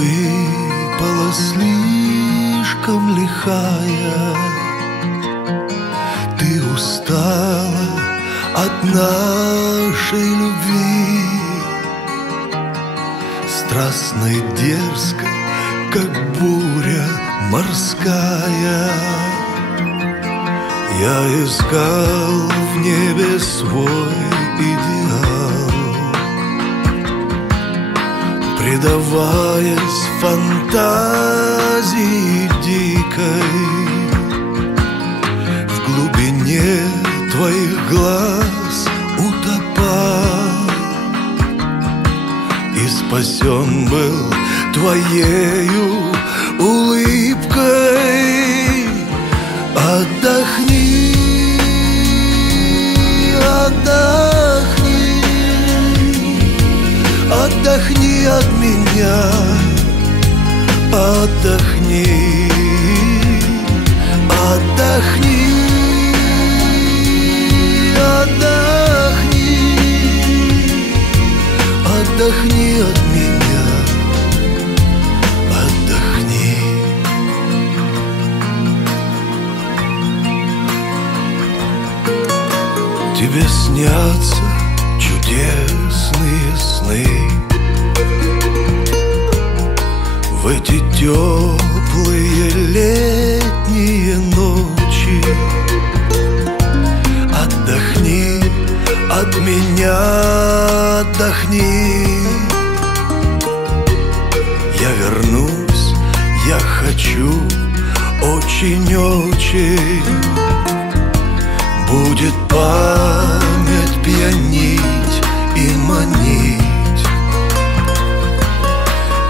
выпала слишком лихая. Ты устала от нашей любви, страстной, дерзкой, как буря морская. Я искал в небе свой идеал, предаваясь фантазии дикой. В глубине твоих глаз утопал и спасен был твоею улыбкой. Отдохни, отдохни, отдохни от меня, отдохни, отдохни, отдохни, отдохни от меня, отдохни. Тебе снятся чудесные сны в эти теплые летние ночи. Отдохни от меня, отдохни. Я вернусь, я хочу очень-очень. Будет память пьянить и манить,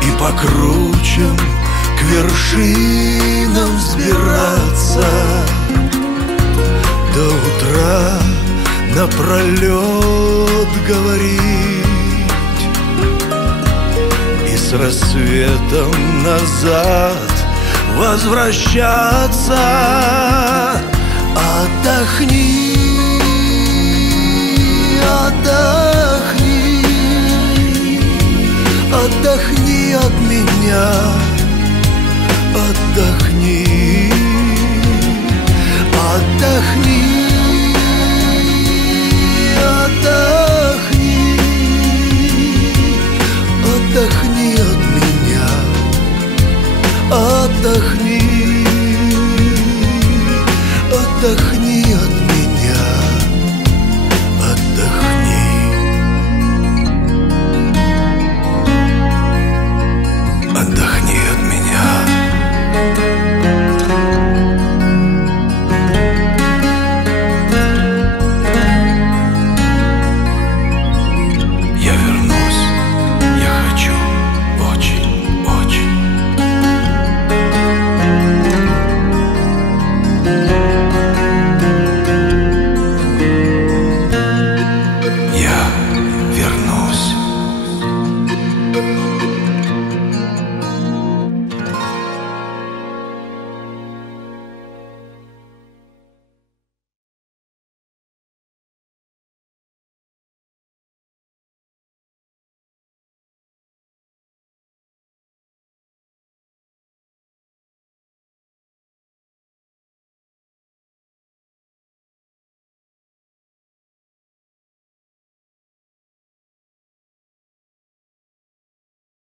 и по кручам к вершинам взбираться, до утра напролет говорить, и с рассветом назад возвращаться. Отдохни, отдохни, отдохни от меня, отдохни, отдохни, отдохни, отдохни от меня, отдохни, отдохни.